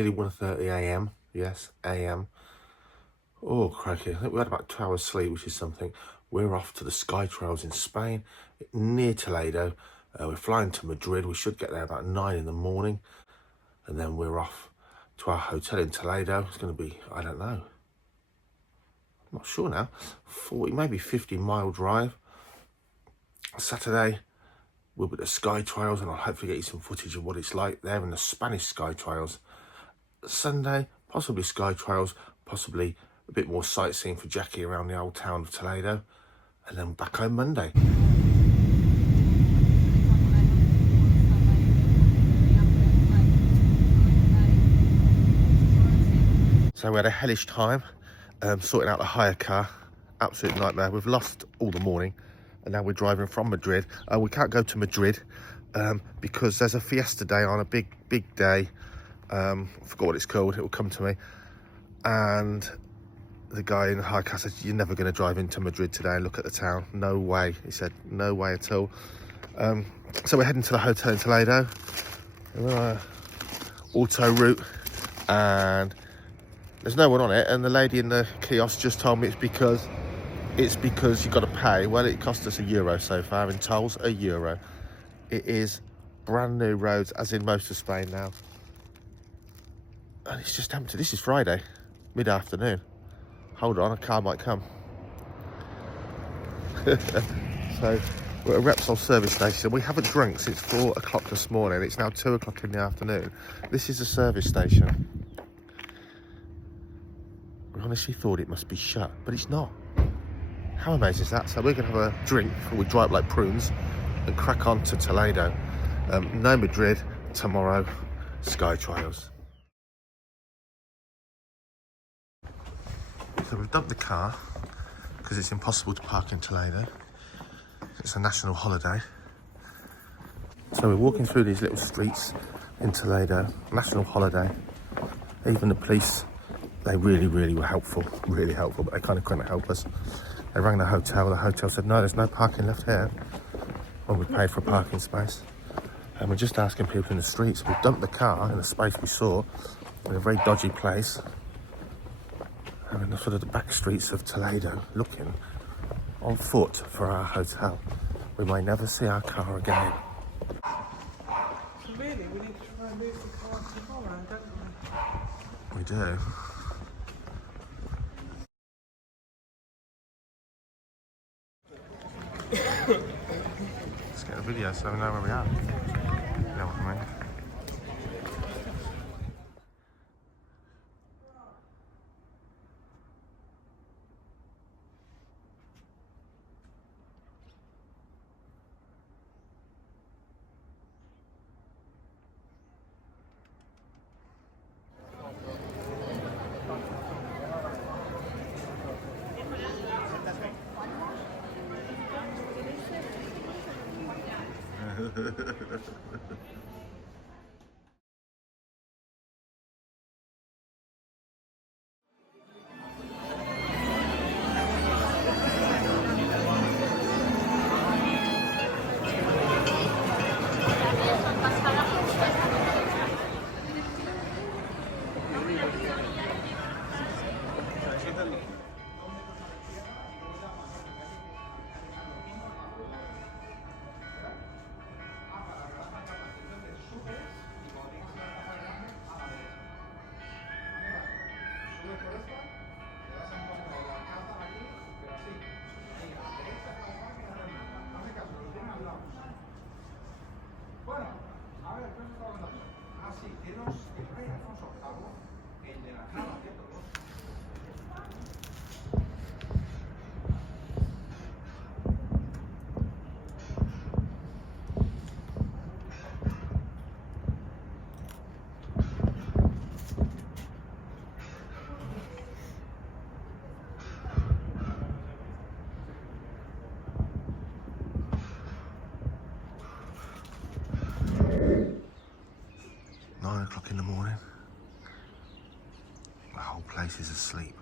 nearly 1:30 a.m. Yes, a.m. Oh, crikey. I think we had about 2 hours sleep, which is something. We're off to the Sky Trails in Spain, near Toledo. We're flying to Madrid. We should get there about 9 in the morning. And then we're off to our hotel in Toledo. It's going to be, I don't know, I'm not sure now, 40, maybe 50-mile drive. Saturday, we'll be at the Sky Trails, and I'll hopefully get you some footage of what it's like there in the Spanish Sky Trails. Sunday, possibly Sky Trails, possibly a bit more sightseeing for Jackie around the old town of Toledo, and then back home Monday. So we had a hellish time sorting out the hire car. Absolute nightmare. We've lost all the morning, and now we're driving from Madrid. We can't go to Madrid because there's a fiesta day on, a big day. I forgot what it's called. It will come to me. And the guy in the hire car said, "You're never going to drive into Madrid today and look at the town. No way." He said, "No way at all." So we're heading to the hotel in Toledo. Auto route, and there's no one on it, and the lady in the kiosk just told me it's because you've got to pay. Well, it cost us €1 so far in tolls, €1. It is brand new roads, as in most of Spain now, and it's just empty. This is Friday, mid-afternoon. Hold on, a car might come. So we're at Repsol service station. We haven't drunk since 4 o'clock this morning. It's now 2 o'clock in the afternoon. This is a service station. We honestly thought it must be shut, but it's not. How amazing is that? So we're going to have a drink before we dry up like prunes and crack on to Toledo. No Madrid, tomorrow, Sky Trails. So we've dumped the car because it's impossible to park in Toledo. It's a national holiday. So we're walking through these little streets in Toledo, national holiday. Even the police, they really were helpful, really helpful, but they kind of couldn't help us. They rang the hotel said, "No, there's no parking left here." When we paid for a parking space. And we're just asking people in the streets. We've dumped the car in the space we saw in a very dodgy place. And in the sort of the back streets of Toledo, looking on foot for our hotel. We may never see our car again. So really, we need to try and move the car tomorrow, don't we? We do. Let's get a video so we know where we are. You know what I mean? In the morning, the whole place is asleep.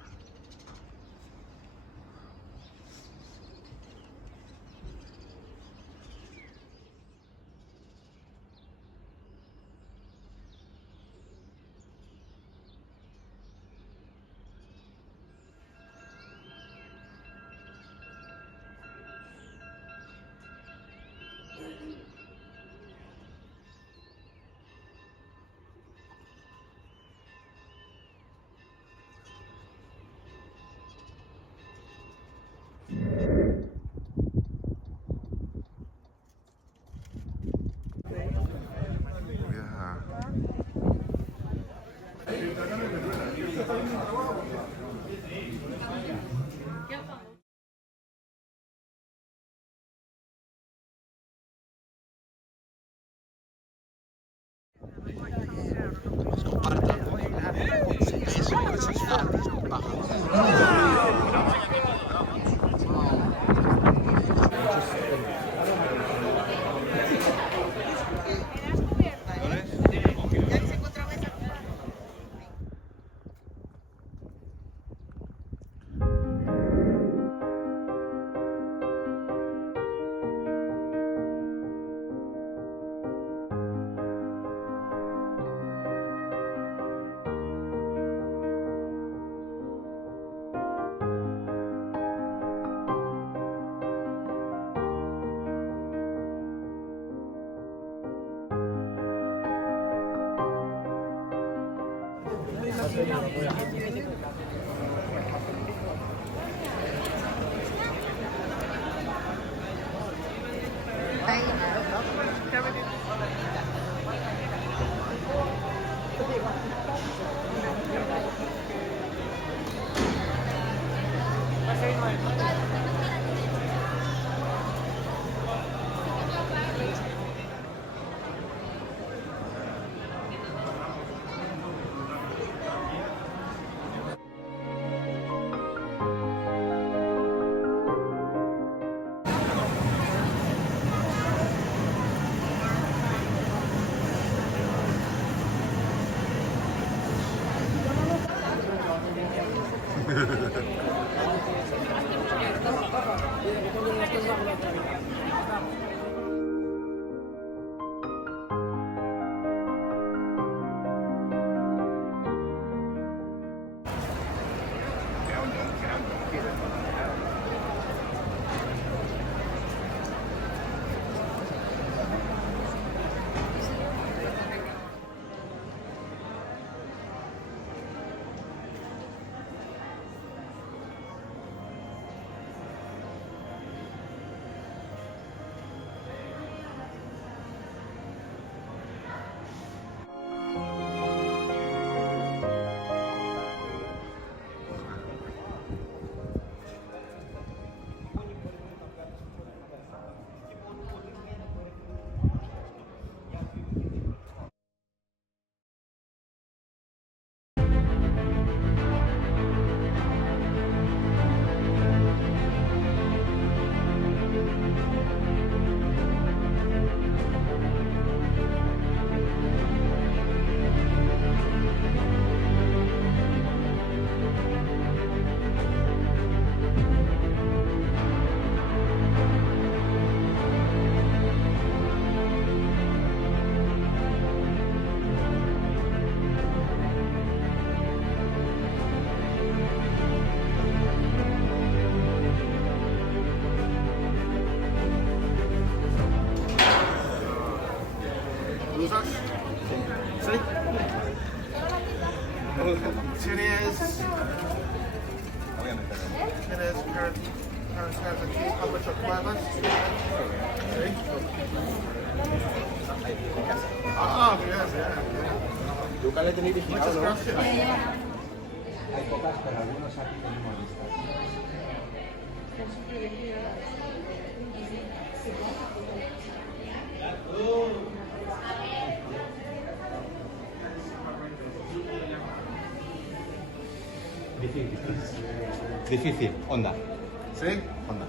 Tienes parents have aquí muchas pruebas. Sí. Ah, yes, yeah. Muchas gracias. Hay pocas, pero algunos aquí tenemos listas. Difícil, onda. ¿Sí? Onda.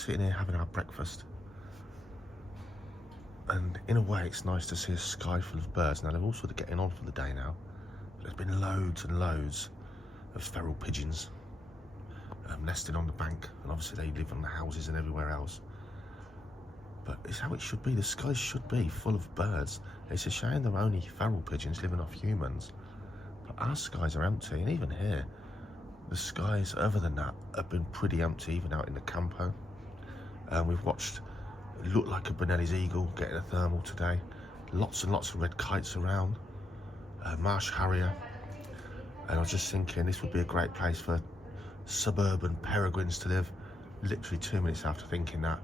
sitting here having our breakfast. And in a way, it's nice to see a sky full of birds. Now, they're all sort of getting on for the day now. But there's been loads and loads of feral pigeons nesting on the bank. And obviously they live on the houses and everywhere else. But it's how it should be. The sky should be full of birds. It's a shame there are only feral pigeons living off humans. But our skies are empty. And even here, the skies, other than that, have been pretty empty, even out in the campo. We've watched it look like a Benelli's eagle getting a thermal today. Lots and lots of red kites around. Marsh harrier. And I was just thinking this would be a great place for suburban peregrines to live. Literally 2 minutes after thinking that,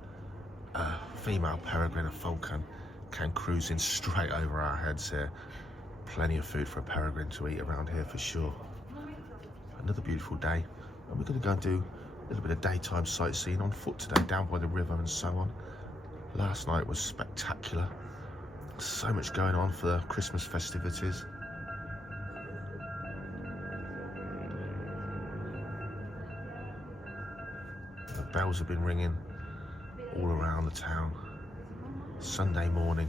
a female peregrine, a falcon, came cruising straight over our heads here. Plenty of food for a peregrine to eat around here for sure. Another beautiful day, and we're going to go and do a little bit of daytime sightseeing on foot today, down by the river and so on. Last night was spectacular. So much going on for the Christmas festivities. The bells have been ringing all around the town. Sunday morning.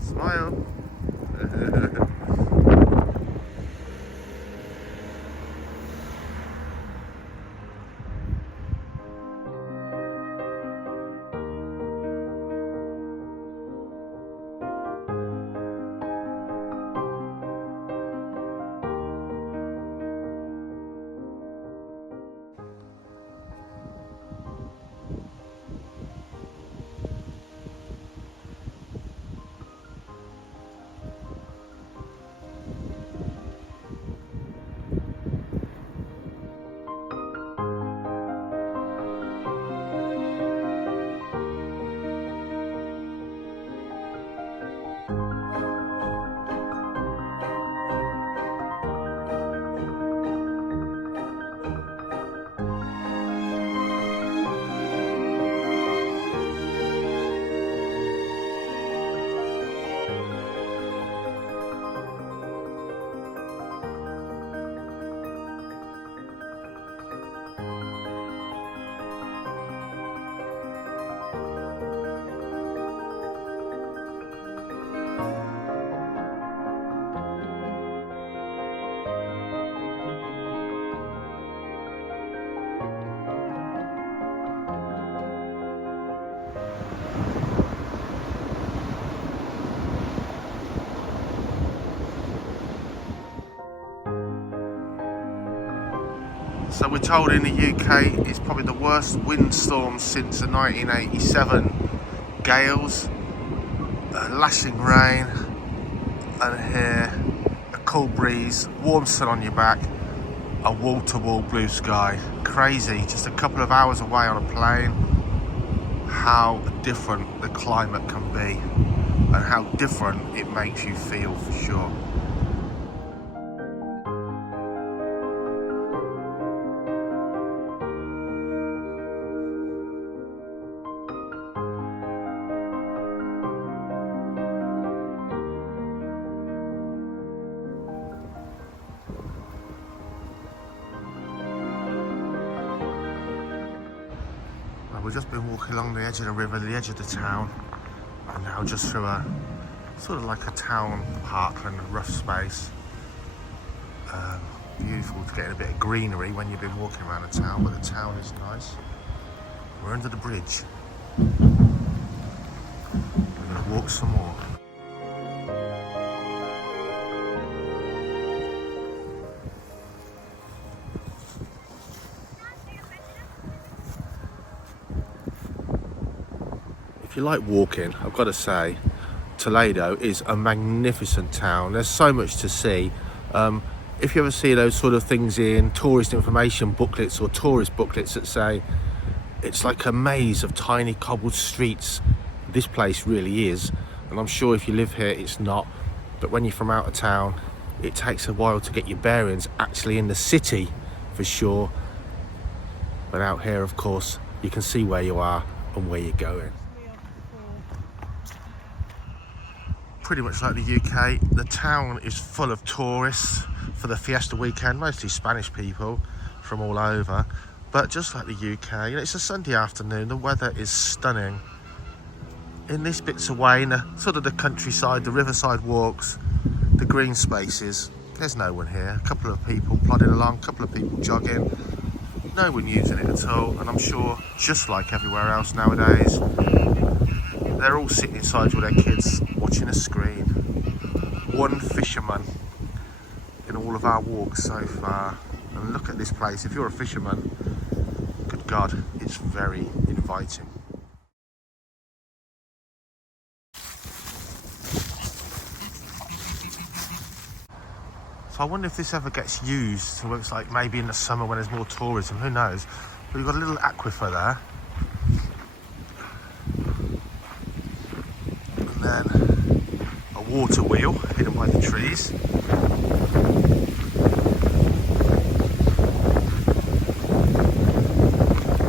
Smile. So we're told in the UK it's probably the worst windstorm since the 1987 gales, lashing rain, and here a cool breeze, warm sun on your back, a wall-to-wall blue sky. Crazy, just a couple of hours away on a plane. How different the climate can be and how different it makes you feel for sure. We've just been walking along the edge of the river, the edge of the town, and now just through a sort of like a town parkland, rough space. Beautiful to get a bit of greenery when you've been walking around the town, but the town is nice. We're under the bridge. We're going to walk some more. If you like walking, I've got to say, Toledo is a magnificent town. There's so much to see. If you ever see those sort of things in tourist information booklets or tourist booklets that say it's like a maze of tiny cobbled streets, this place really is. And I'm sure if you live here, it's not. But when you're from out of town, it takes a while to get your bearings actually in the city, for sure. But out here, of course, you can see where you are and where you're going. Pretty much like the UK, the town is full of tourists for the fiesta weekend, mostly Spanish people from all over. But just like the UK, you know, it's a Sunday afternoon, the weather is stunning. In these bits away, in the sort of the countryside, the riverside walks, the green spaces, there's no one here. A couple of people plodding along, a couple of people jogging, no one using it at all. And I'm sure, just like everywhere else nowadays, they're all sitting inside with their kids watching a screen. One fisherman in all of our walks so far. And look at this place. If you're a fisherman, good God, it's very inviting. So I wonder if this ever gets used. So it's like maybe in the summer when there's more tourism, who knows. But we've got a little aquifer there. And then a water wheel hidden by the trees. Look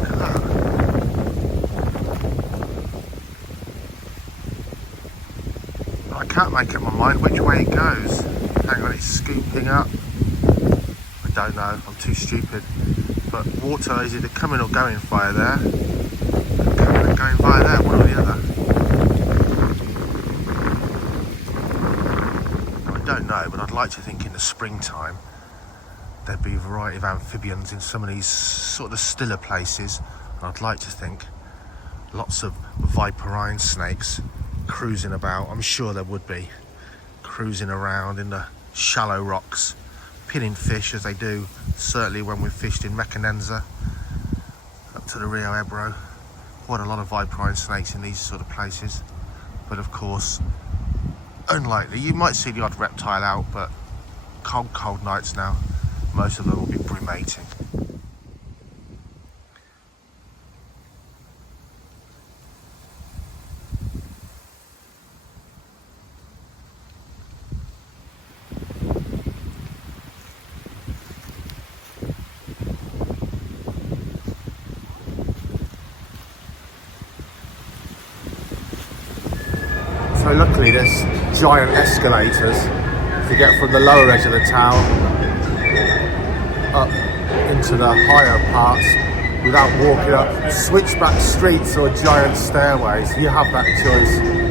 at that. I can't make up my mind which way it goes. Hang on, it's scooping up. I don't know, I'm too stupid. But water is either coming or going via there. Coming and going via there, one or the other. I don't know, but I'd like to think in the springtime there'd be a variety of amphibians in some of these sort of stiller places. And I'd like to think lots of viperine snakes cruising about. I'm sure there would be, cruising around in the shallow rocks, pinning fish as they do certainly when we've fished in Mecanenza up to the Rio Ebro. Quite a lot of viperine snakes in these sort of places, but of course unlikely. You might see the odd reptile out, but cold nights now, most of them will be brimating. So luckily there's giant escalators to get from the lower edge of the town up into the higher parts without walking up switchback streets or giant stairways. You have that choice.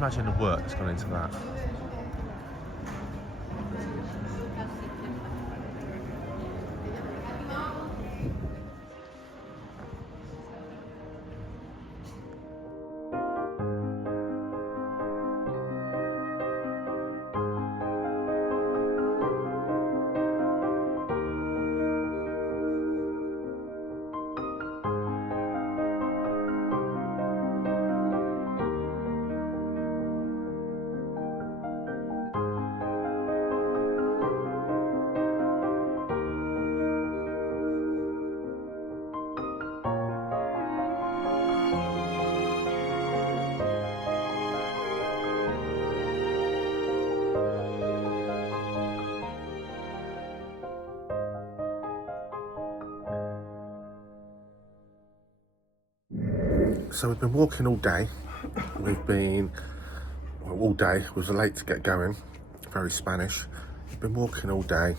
imagine the work that's gone into that? So we've been walking all day. We've been, well, all day. We were late to get going. Very Spanish. We've been walking all day.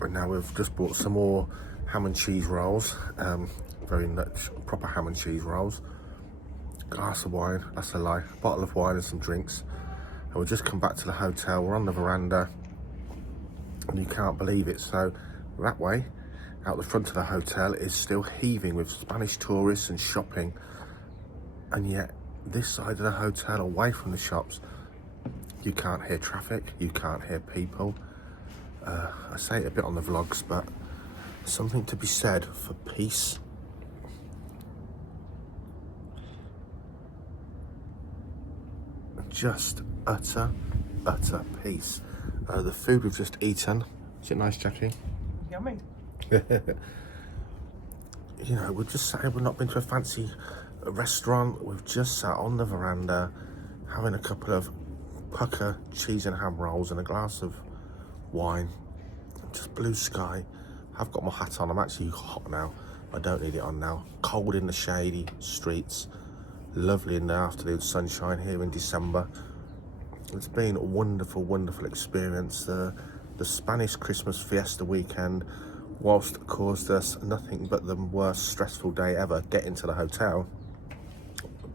And now we've just bought some more ham and cheese rolls. Very much proper ham and cheese rolls. Glass of wine, that's a lie. Bottle of wine and some drinks. And we've just come back to the hotel. We're on the veranda. And you can't believe it. So that way, out the front of the hotel, is still heaving with Spanish tourists and shopping. And yet, this side of the hotel, away from the shops, you can't hear traffic, you can't hear people. I say it a bit on the vlogs, but something to be said for peace. Just utter peace. The food we've just eaten, is it nice, Jackie? Yummy. You know, we've just sat here, we've not been to a fancy restaurant, we've just sat on the veranda having a couple of pucker cheese and ham rolls and a glass of wine. Just blue sky. I've got my hat on, I'm actually hot now. I don't need it on now. Cold in the shady streets. Lovely in the afternoon sunshine here in December. It's been a wonderful experience. The Spanish Christmas fiesta weekend, whilst caused us nothing but the worst stressful day ever getting to the hotel,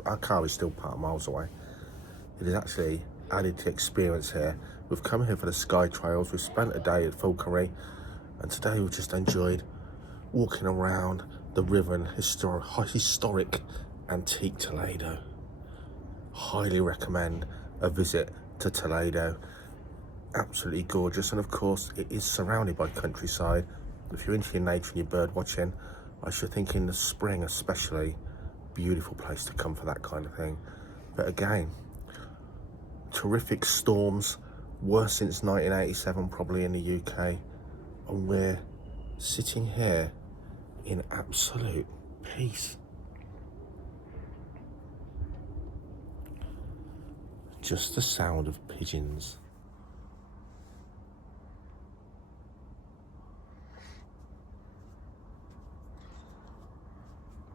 our car is still parked miles away. It is actually added to experience here. We've come here for the Sky Trails, we've spent a day at Falconry, and today we've just enjoyed walking around the river in historic antique Toledo. Highly recommend a visit to Toledo. Absolutely gorgeous, and of course it is surrounded by countryside. If you're into your nature and your bird watching, I should think in the spring especially, beautiful place to come for that kind of thing. But again, terrific storms, worse since 1987 probably in the UK, and we're sitting here in absolute peace. Just the sound of pigeons.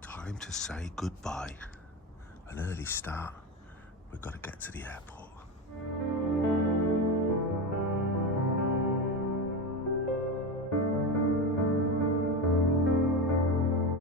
Time to say goodbye. An early start. We've got to get to the airport.